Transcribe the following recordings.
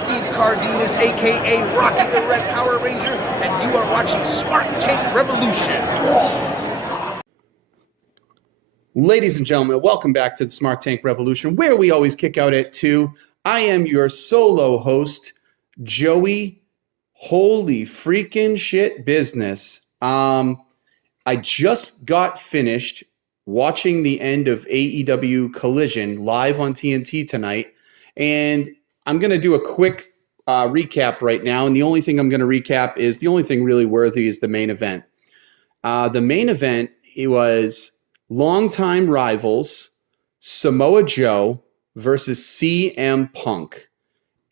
Steve Cardenas, aka Rocky the Red Power Ranger, and you are watching Smart Tank Revolution. Ladies and gentlemen, welcome back to the Smart Tank Revolution, where we always kick out at 2. I am your solo host, Joey. Holy freaking shit business. I just got finished watching the end of AEW Collision live on TNT tonight, and I'm going to do a quick recap right now, and the only thing I'm going to recap is the only thing really worthy is the main event. The main event, it was longtime rivals Samoa Joe versus CM Punk.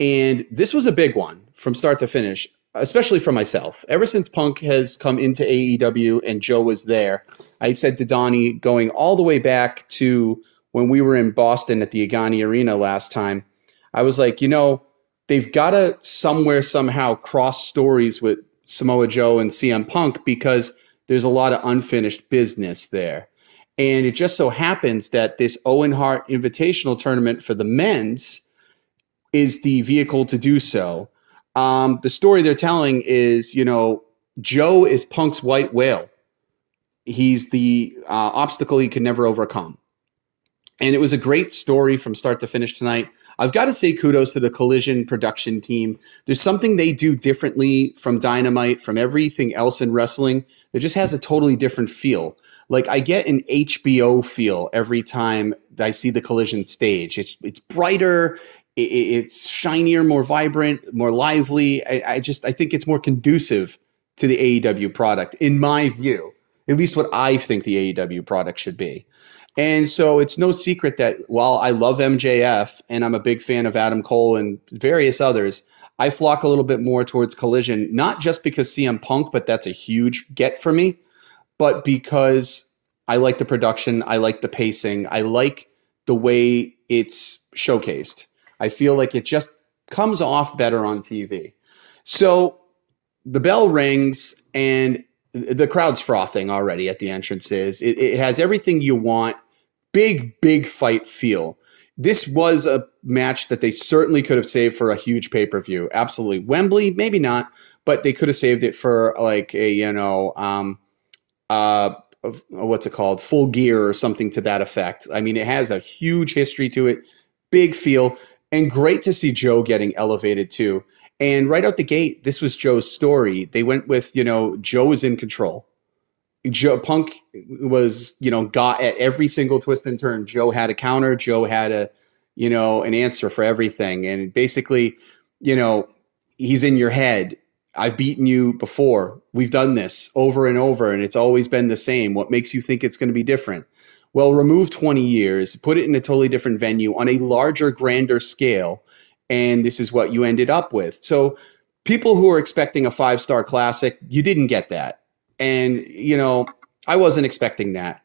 And this was a big one from start to finish, especially for myself. Ever since Punk has come into AEW and Joe was there, I said to Donnie, going all the way back to when we were in Boston at the Agani Arena last time, I was like, they've got to somehow cross stories with Samoa Joe and CM Punk because there's a lot of unfinished business there. And it just so happens that this Owen Hart Invitational Tournament for the men's is the vehicle to do so. The story they're telling is, Joe is Punk's white whale. He's the obstacle he could never overcome. And it was a great story from start to finish tonight. I've got to say kudos to the Collision production team. There's something they do differently from Dynamite, from everything else in wrestling. That just has a totally different feel. Like I get an HBO feel every time I see the Collision stage. It's brighter, it's shinier, more vibrant, more lively. I think it's more conducive to the AEW product, in my view. At least what I think the AEW product should be. And so it's no secret that while I love MJF and I'm a big fan of Adam Cole and various others, I flock a little bit more towards Collision, not just because CM Punk, but that's a huge get for me, but because I like the production, I like the pacing, I like the way it's showcased. I feel like it just comes off better on TV. So the bell rings and the crowd's frothing already at the entrances. It has everything you want. Big fight feel. This was a match that they certainly could have saved for a huge pay-per-view. Absolutely. Wembley, maybe not, but they could have saved it for like a, what's it called? Full Gear or something to that effect. I mean, it has a huge history to it, big feel, and great to see Joe getting elevated too. And right out the gate, this was Joe's story. They went with, Joe is in control. Punk was, got at every single twist and turn. Joe had a counter. Joe had an answer for everything. And basically, he's in your head. I've beaten you before. We've done this over and over, and it's always been the same. What makes you think it's going to be different? Well, remove 20 years, put it in a totally different venue on a larger, grander scale, and this is what you ended up with. So people who are expecting a 5-star classic, you didn't get that. And, I wasn't expecting that.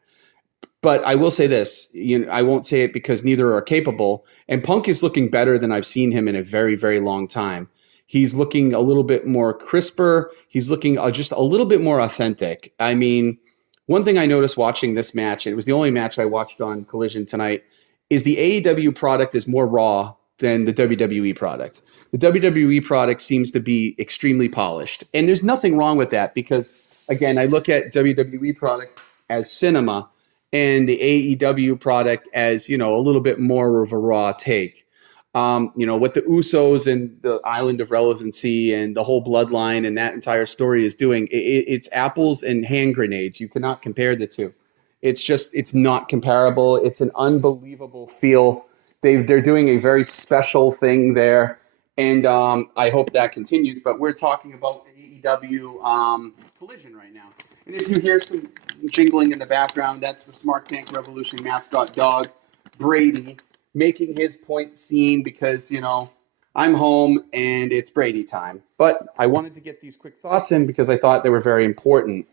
But I will say this, I won't say it because neither are capable. And Punk is looking better than I've seen him in a very, very long time. He's looking a little bit more crisper. He's looking just a little bit more authentic. I mean, one thing I noticed watching this match, and it was the only match I watched on Collision tonight, is the AEW product is more raw than the WWE product. The WWE product seems to be extremely polished. And there's nothing wrong with that because, again, I look at WWE product as cinema and the AEW product as, a little bit more of a raw take. What the Usos and the Island of Relevancy and the whole bloodline and that entire story is doing, it's apples and hand grenades. You cannot compare the two. It's not comparable. It's an unbelievable feel. They're doing a very special thing there. And I hope that continues. But we're talking about AEW Collision right now. And if you hear some jingling in the background, that's the Smart Tank Revolution mascot dog, Brady, making his point seen because, I'm home and it's Brady time. But I wanted to get these quick thoughts in because I thought they were very important.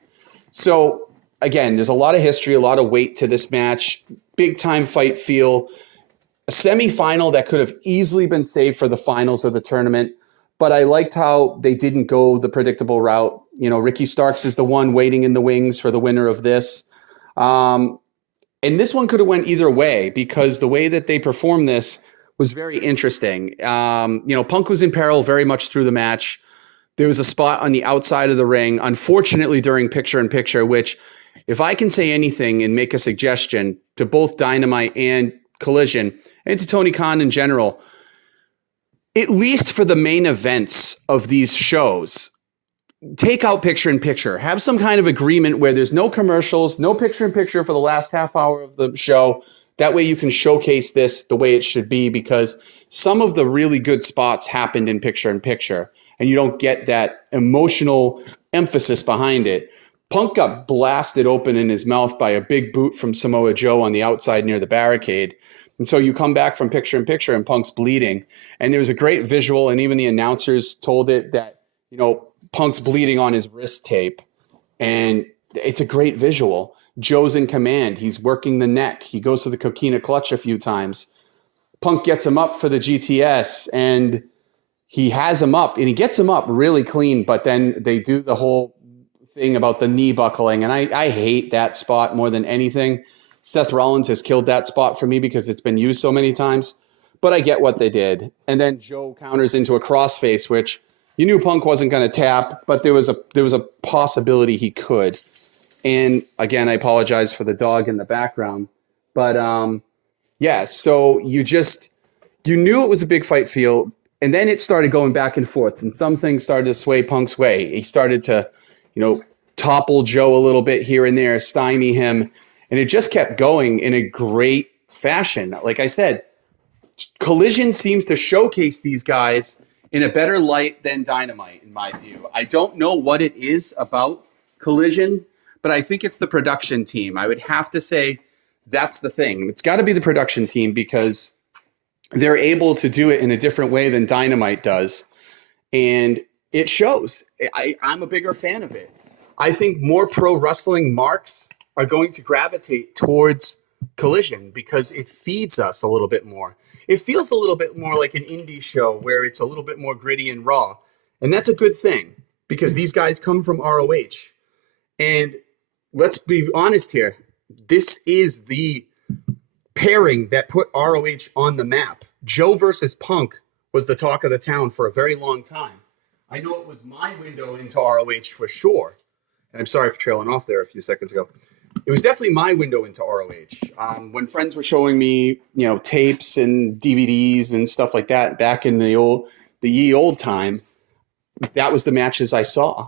So, again, there's a lot of history, a lot of weight to this match. Big time fight feel. A semifinal that could have easily been saved for the finals of the tournament. But I liked how they didn't go the predictable route. Ricky Starks is the one waiting in the wings for the winner of this. And this one could have went either way because the way that they performed this was very interesting. Punk was in peril very much through the match. There was a spot on the outside of the ring, unfortunately during picture-in-picture, which if I can say anything and make a suggestion to both Dynamite and Collision and to Tony Khan in general, at least for the main events of these shows, take out picture-in-picture. Have some kind of agreement where there's no commercials, no picture-in-picture for the last half hour of the show. That way you can showcase this the way it should be, because some of the really good spots happened in picture-in-picture, and you don't get that emotional emphasis behind it. Punk got blasted open in his mouth by a big boot from Samoa Joe on the outside near the barricade. And so you come back from picture-in-picture and Punk's bleeding. And there was a great visual, and even the announcers told it that, Punk's bleeding on his wrist tape. And it's a great visual. Joe's in command. He's working the neck. He goes to the coquina clutch a few times. Punk gets him up for the GTS, and he has him up, and he gets him up really clean, but then they do the whole thing about the knee buckling, and I hate that spot more than anything. Seth Rollins has killed that spot for me because it's been used so many times, but I get what they did. And then Joe counters into a crossface, which you knew Punk wasn't going to tap, but there was a possibility he could. And again, I apologize for the dog in the background, but so you knew it was a big fight field. And then it started going back and forth, and some things started to sway Punk's way. He started to, topple Joe a little bit here and there, stymie him, and it just kept going in a great fashion. Like I said, Collision seems to showcase these guys in a better light than Dynamite, in my view. I don't know what it is about Collision, but I think it's the production team. I would have to say that's the thing. It's got to be the production team, because they're able to do it in a different way than Dynamite does. And it shows. I'm a bigger fan of it. I think more pro wrestling marks are going to gravitate towards Collision because it feeds us a little bit more. It feels a little bit more like an indie show where it's a little bit more gritty and raw. And that's a good thing, because these guys come from ROH. And let's be honest here. This is the pairing that put ROH on the map. Joe versus Punk was the talk of the town for a very long time. I know it was my window into ROH for sure. And I'm sorry for trailing off there a few seconds ago. It was definitely my window into ROH. When friends were showing me, tapes and DVDs and stuff like that back in the old time, that was the matches I saw.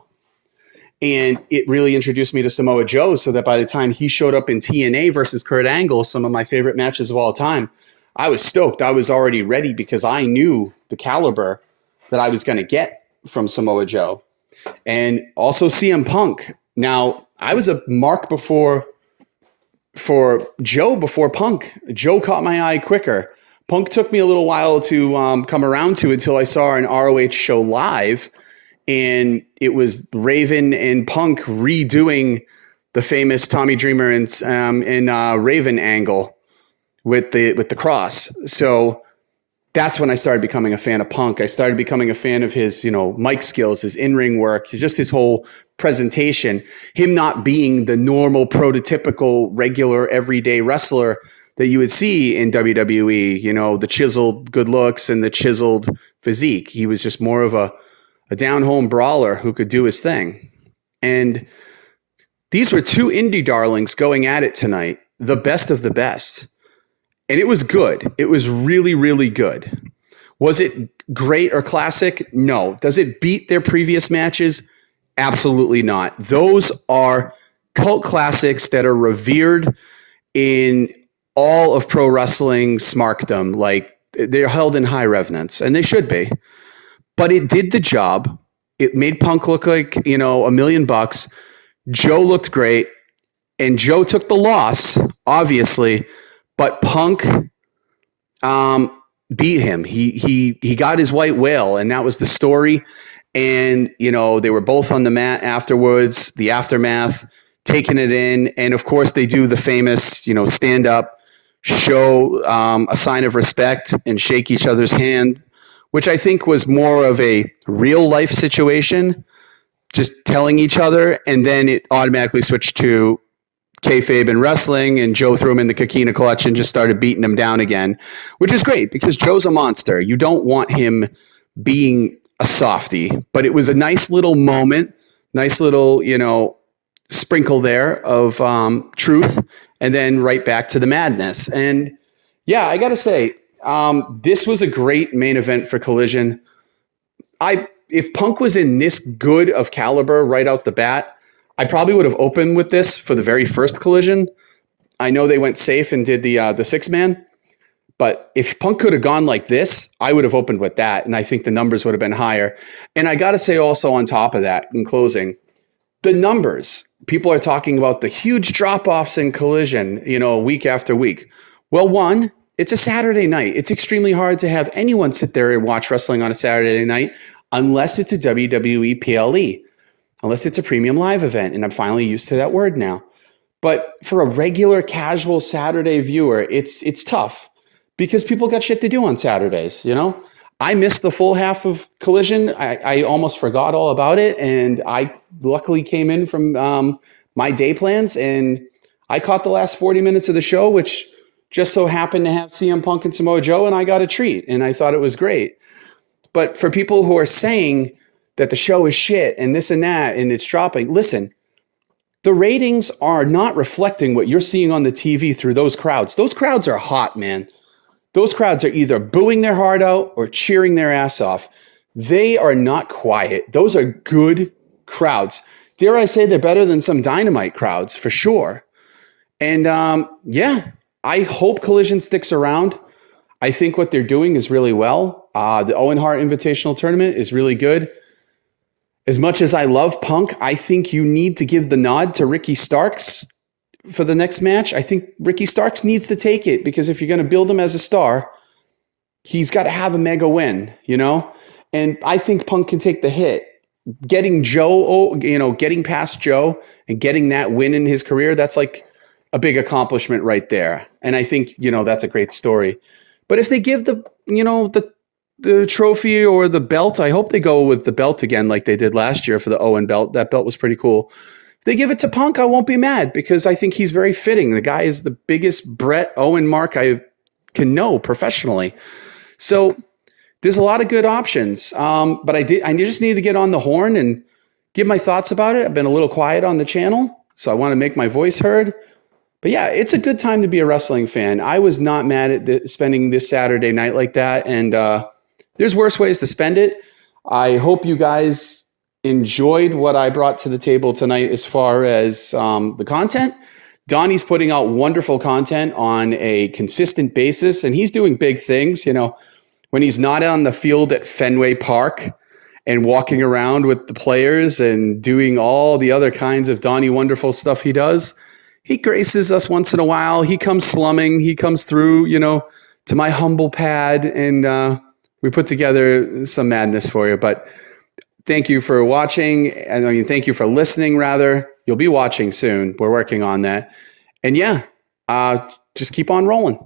And it really introduced me to Samoa Joe, so that by the time he showed up in TNA versus Kurt Angle, some of my favorite matches of all time, I was stoked. I was already ready because I knew the caliber that I was going to get from Samoa Joe. And also CM Punk. Now, I was a mark for Joe before Punk. Joe caught my eye quicker. Punk took me a little while to come around to, until I saw an ROH show live. And it was Raven and Punk redoing the famous Tommy Dreamer and Raven angle with the cross. So that's when I started becoming a fan of Punk. I started becoming a fan of his, mic skills, his in-ring work, just his whole presentation, him not being the normal, prototypical, regular, everyday wrestler that you would see in WWE, the chiseled good looks and the chiseled physique. He was just more of a down-home brawler who could do his thing. And these were two indie darlings going at it tonight, the best of the best. And it was good. It was really, really good. Was it great or classic? No. Does it beat their previous matches? Absolutely not. Those are cult classics that are revered in all of pro wrestling smarkdom. Like, they're held in high reverence, and they should be. But it did the job. It made Punk look like, $1 million. Joe looked great, and Joe took the loss, obviously. But Punk beat him. He got his white whale, and that was the story. And, they were both on the mat afterwards, the aftermath, taking it in. And, of course, they do the famous, stand up, show a sign of respect, and shake each other's hand, which I think was more of a real life situation, just telling each other. And then it automatically switched to kayfabe in wrestling, and Joe threw him in the Kikina clutch and just started beating him down again, which is great because Joe's a monster. You don't want him being a softie, but it was a nice little moment, nice little, sprinkle there of truth, and then right back to the madness. And yeah, I got to say, this was a great main event for Collision. If Punk was in this good of caliber right out the bat, I probably would have opened with this for the very first Collision. I know they went safe and did the six-man, but if Punk could have gone like this, I would have opened with that, and I think the numbers would have been higher. And I got to say also on top of that, in closing, the numbers. People are talking about the huge drop-offs in Collision, week after week. Well, one, it's a Saturday night. It's extremely hard to have anyone sit there and watch wrestling on a Saturday night unless it's a WWE PLE, unless it's a premium live event. And I'm finally used to that word now. But for a regular casual Saturday viewer, it's tough because people got shit to do on Saturdays, I missed the full half of Collision. I almost forgot all about it. And I luckily came in from my day plans, and I caught the last 40 minutes of the show, which just so happened to have CM Punk and Samoa Joe, and I got a treat, and I thought it was great. But for people who are saying that the show is shit and this and that, and it's dropping, listen, the ratings are not reflecting what you're seeing on the TV through those crowds. Those crowds are hot, man. Those crowds are either booing their heart out or cheering their ass off. They are not quiet. Those are good crowds. Dare I say they're better than some Dynamite crowds, for sure. And I hope Collision sticks around. I think what they're doing is really well. The Owen Hart Invitational Tournament is really good. As much as I love Punk, I think you need to give the nod to Ricky Starks for the next match. I think Ricky Starks needs to take it because if you're going to build him as a star, he's got to have a mega win, And I think Punk can take the hit. Getting Joe, getting past Joe and getting that win in his career, that's like a big accomplishment right there. And I think, that's a great story. But if they give the trophy or the belt, I hope they go with the belt again like they did last year for the Owen belt. That belt was pretty cool. If they give it to Punk, I won't be mad because I think he's very fitting. The guy is the biggest Brett Owen mark I can know professionally. So there's a lot of good options. But I just need to get on the horn and give my thoughts about it. I've been a little quiet on the channel, so I want to make my voice heard. But yeah, it's a good time to be a wrestling fan. I was not mad at spending this Saturday night like that. And there's worse ways to spend it. I hope you guys enjoyed what I brought to the table tonight as far as the content. Donnie's putting out wonderful content on a consistent basis, and he's doing big things. When he's not on the field at Fenway Park and walking around with the players and doing all the other kinds of Donnie wonderful stuff he does, he graces us once in a while. He comes slumming. He comes through, to my humble pad, and we put together some madness for you. But thank you for watching. Thank you for listening, rather. You'll be watching soon. We're working on that. And just keep on rolling.